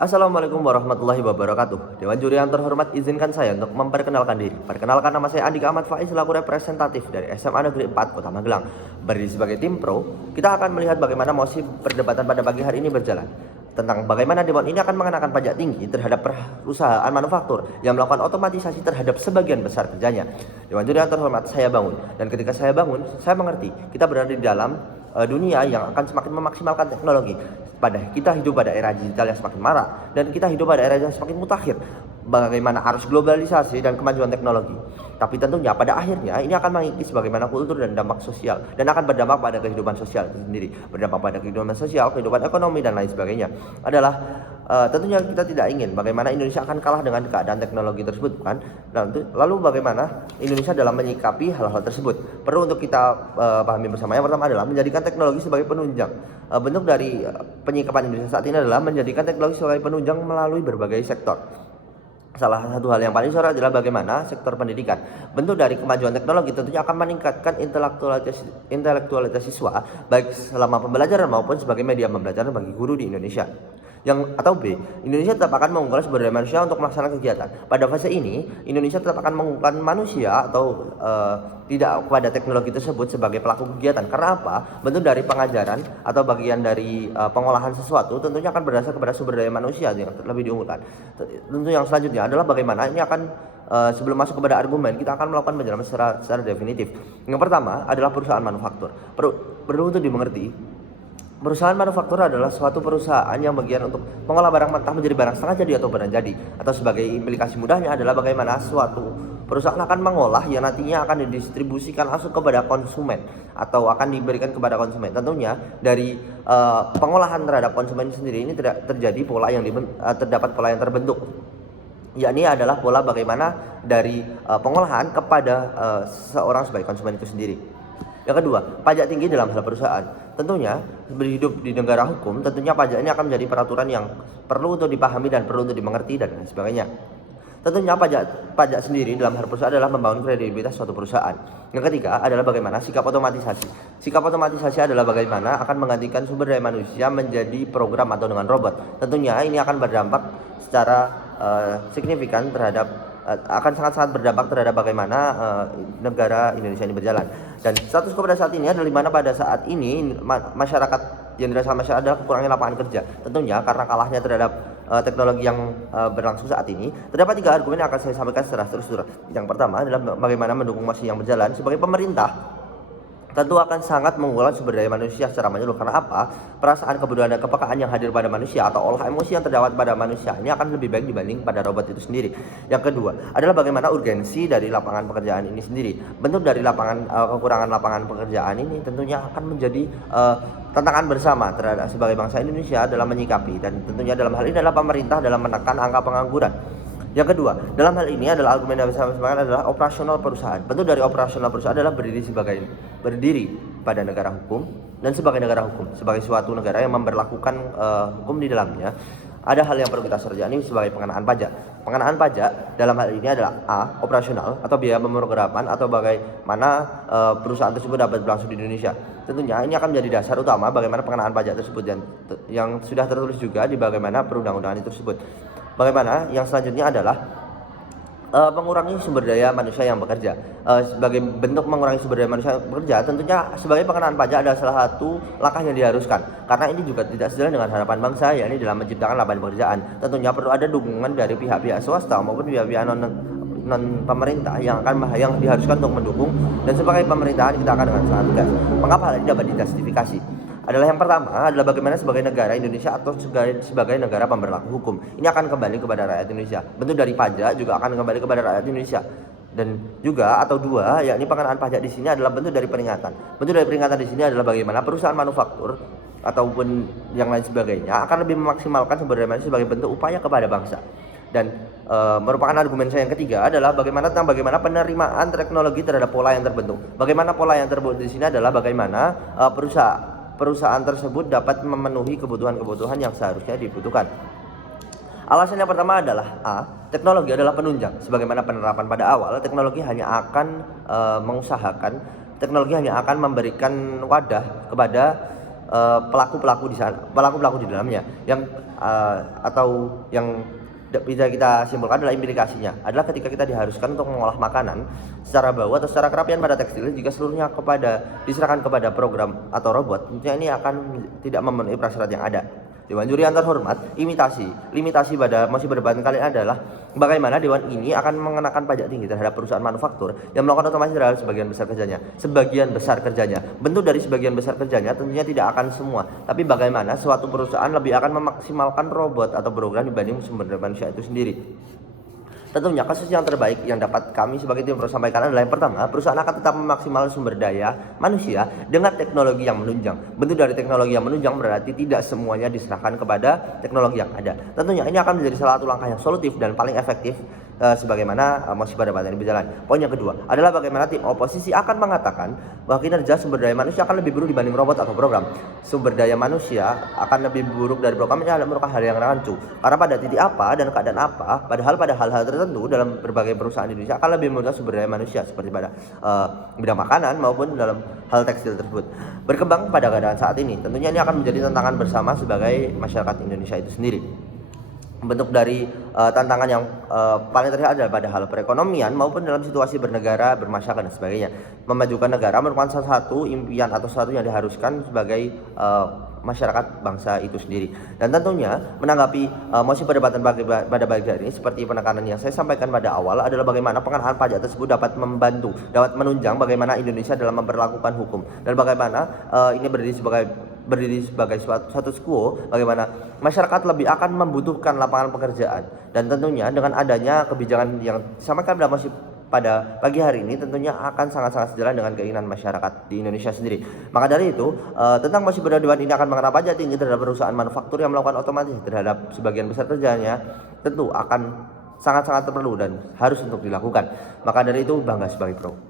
Assalamualaikum warahmatullahi wabarakatuh. Dewan juri yang terhormat, izinkan saya untuk memperkenalkan diri. Perkenalkan, nama saya Andika Ahmad Faiz selaku representatif dari SMA Negeri 4 Kota Magelang. Berdiri sebagai tim pro, kita akan melihat bagaimana mosi perdebatan pada pagi hari ini berjalan tentang bagaimana Dewan ini akan mengenakan pajak tinggi terhadap perusahaan manufaktur yang melakukan otomatisasi terhadap sebagian besar kerjanya. Dewan juri yang terhormat, saya bangun, dan ketika saya bangun, saya mengerti kita berada di dalam dunia yang akan semakin memaksimalkan teknologi. Kita hidup pada era digital yang semakin marak, dan kita hidup pada era yang semakin mutakhir. Bagaimana arus globalisasi dan kemajuan teknologi. Tapi tentunya pada akhirnya ini akan mengikis bagaimana kultur dan dampak sosial, dan akan berdampak pada kehidupan sosial itu sendiri. Berdampak pada kehidupan sosial, kehidupan ekonomi, dan lain sebagainya. Adalah tentunya kita tidak ingin bagaimana Indonesia akan kalah dengan keadaan teknologi tersebut, bukan? Lalu bagaimana Indonesia dalam menyikapi hal-hal tersebut? Perlu untuk kita pahami bersama. Yang pertama adalah menjadikan teknologi sebagai penunjang. Bentuk dari penyikapan Indonesia saat ini adalah menjadikan teknologi sebagai penunjang melalui berbagai sektor. Salah satu hal yang paling sore adalah bagaimana sektor pendidikan. Bentuk dari kemajuan teknologi tentunya akan meningkatkan intelektualitas siswa, baik selama pembelajaran maupun sebagai media pembelajaran bagi guru di Indonesia. Atau B, Indonesia tetap akan mengunggulkan sumber daya manusia untuk melaksanakan kegiatan. Pada fase ini, Indonesia tetap akan mengunggulkan manusia atau tidak kepada teknologi tersebut sebagai pelaku kegiatan. Karena apa? Bentuk dari pengajaran atau bagian dari pengolahan sesuatu tentunya akan berdasar kepada sumber daya manusia yang lebih diunggulkan. Tentu yang selanjutnya adalah bagaimana ini akan sebelum masuk kepada argumen, kita akan melakukan penjelasan secara definitif. Yang pertama adalah perusahaan manufaktur. Perlu untuk dimengerti, perusahaan manufaktur adalah suatu perusahaan yang bagian untuk mengolah barang mentah menjadi barang setengah jadi atau barang jadi. Atau sebagai implikasi mudahnya adalah bagaimana suatu perusahaan akan mengolah yang nantinya akan didistribusikan langsung kepada konsumen atau akan diberikan kepada konsumen. Tentunya dari pengolahan terhadap konsumen sendiri ini terjadi pola yang terdapat pola yang terbentuk, yakni adalah pola bagaimana dari pengolahan kepada seorang sebagai konsumen itu sendiri. Yang kedua, pajak tinggi dalam hal perusahaan. Tentunya berhidup di negara hukum, tentunya pajak ini akan menjadi peraturan yang perlu untuk dipahami dan perlu untuk dimengerti dan lain sebagainya. Tentunya pajak sendiri dalam hal perusahaan adalah membangun kredibilitas suatu perusahaan. Yang ketiga adalah bagaimana sikap otomatisasi. Sikap otomatisasi adalah bagaimana akan menggantikan sumber daya manusia menjadi program atau dengan robot. Tentunya ini akan berdampak secara signifikan akan sangat-sangat berdampak terhadap bagaimana negara Indonesia ini berjalan. Dan status pada saat ini adalah dimana pada saat ini masyarakat yang dirasakan masyarakat adalah kurangnya lapangan kerja. Tentunya karena kalahnya terhadap teknologi yang berlangsung saat ini, terdapat 3 argumen yang akan saya sampaikan secara terstruktur. Yang pertama adalah bagaimana mendukung mosi yang berjalan. Sebagai pemerintah tentu akan sangat mengulang sumber daya manusia secara menyeluruh. Karena apa? Perasaan, kepedulian, dan kepekaan yang hadir pada manusia atau olah emosi yang terdapat pada manusia ini akan lebih baik dibanding pada robot itu sendiri. Yang kedua adalah bagaimana urgensi dari lapangan pekerjaan ini sendiri. Bentuk dari kekurangan lapangan pekerjaan ini tentunya akan menjadi tantangan bersama terhadap sebagai bangsa Indonesia dalam menyikapi, dan tentunya dalam hal ini adalah pemerintah dalam menekan angka pengangguran. Yang kedua, dalam hal ini adalah argumen yang bisa disebutkan adalah operasional perusahaan. Bentuk dari operasional perusahaan adalah berdiri pada negara hukum dan sebagai negara hukum, sebagai suatu negara yang memberlakukan hukum di dalamnya. Ada hal yang perlu kita soroti, ini sebagai pengenaan pajak. Pengenaan pajak dalam hal ini adalah A, operasional atau biaya pemrograman atau bagaimana perusahaan tersebut dapat berlangsung di Indonesia. Tentunya ini akan menjadi dasar utama bagaimana pengenaan pajak tersebut, dan yang sudah tertulis juga di bagaimana perundang-undangan itu tersebut. Bagaimana yang selanjutnya adalah mengurangi sumber daya manusia yang bekerja. Sebagai bentuk mengurangi sumber daya manusia yang bekerja, tentunya sebagai pengenaan pajak adalah salah satu langkah yang diharuskan. Karena ini juga tidak sejalan dengan harapan bangsa, yakni dalam menciptakan lapangan pekerjaan. Tentunya perlu ada dukungan dari pihak-pihak swasta maupun pihak-pihak non pemerintah yang diharuskan untuk mendukung, dan sebagai pemerintahan kita akan dengan sangat tegas. Mengapa hal ini dapat dijustifikasi? Adalah yang pertama adalah bagaimana sebagai negara Indonesia atau sebagai negara pemberlaku hukum ini akan kembali kepada rakyat Indonesia. Bentuk dari pajak juga akan kembali kepada rakyat Indonesia. Dan juga atau dua, yakni pengenaan pajak di sini adalah bentuk dari peringatan. Bentuk dari peringatan di sini adalah bagaimana perusahaan manufaktur ataupun yang lain sebagainya akan lebih memaksimalkan sumber daya manusia sebagai bentuk upaya kepada bangsa. Dan merupakan argumen saya yang ketiga adalah bagaimana penerimaan teknologi terhadap pola yang terbentuk. Bagaimana pola yang terbentuk di sini adalah bagaimana perusahaan tersebut dapat memenuhi kebutuhan-kebutuhan yang seharusnya dibutuhkan. Alasan yang pertama adalah A, teknologi adalah penunjang. Sebagaimana penerapan pada awal, teknologi hanya akan memberikan wadah kepada pelaku-pelaku di dalamnya. Yang atau yang bisa kita simpulkan adalah implikasinya adalah ketika kita diharuskan untuk mengolah makanan secara bau atau secara kerapian pada tekstil, jika seluruhnya diserahkan kepada program atau robot, tentunya ini akan tidak memenuhi prasyarat yang ada. Dewan juri yang terhormat, limitasi pada mosi perdebatan kali ini adalah bagaimana dewan ini akan mengenakan pajak tinggi terhadap perusahaan manufaktur yang melakukan otomasi terhadap sebagian besar kerjanya. Bentuk dari sebagian besar kerjanya tentunya tidak akan semua, tapi bagaimana suatu perusahaan lebih akan memaksimalkan robot atau program dibanding sumber daya manusia itu sendiri. Tentunya kasus yang terbaik yang dapat kami sebagai tim Pro sampaikan adalah yang pertama, perusahaan akan tetap memaksimalkan sumber daya manusia dengan teknologi yang menunjang. Bentuk dari teknologi yang menunjang berarti tidak semuanya diserahkan kepada teknologi yang ada. Tentunya ini akan menjadi salah satu langkah yang solutif dan paling efektif sebagaimana mosi perdebatan ini berjalan. Poin yang kedua adalah bagaimana tim oposisi akan mengatakan bahwa kinerja sumber daya manusia akan lebih buruk dibanding robot atau program. Sumber daya manusia akan lebih buruk dari program ini adalah merupakan hal yang rancu. Karena pada titik apa dan keadaan apa, padahal pada hal-hal tertentu dalam berbagai perusahaan di Indonesia akan lebih membutuhkan sumber daya manusia seperti pada bidang makanan maupun dalam hal tekstil tersebut. Berkembang pada keadaan saat ini, tentunya ini akan menjadi tantangan bersama sebagai masyarakat Indonesia itu sendiri. Bentuk dari tantangan yang paling terlihat adalah pada hal perekonomian maupun dalam situasi bernegara, bermasyarakat dan sebagainya. Memajukan negara merupakan salah satu impian atau sesuatu yang diharuskan sebagai masyarakat bangsa itu sendiri. Dan tentunya menanggapi mosi perdebatan pada bagian ini seperti penekanan yang saya sampaikan pada awal adalah bagaimana pengenaan pajak tersebut dapat menunjang bagaimana Indonesia dalam memperlakukan hukum dan bagaimana ini berdiri sebagai suatu status quo, bagaimana masyarakat lebih akan membutuhkan lapangan pekerjaan. Dan tentunya dengan adanya kebijakan yang disampaikan dalam mosi pada pagi hari ini tentunya akan sangat-sangat sejalan dengan keinginan masyarakat di Indonesia sendiri. Maka dari itu, tentang mosi perdebatan ini akan mengenai pajak tinggi terhadap perusahaan manufaktur yang melakukan otomatis terhadap sebagian besar kerjanya, tentu akan sangat-sangat perlu dan harus untuk dilakukan. Maka dari itu, bangga sebagai Pro.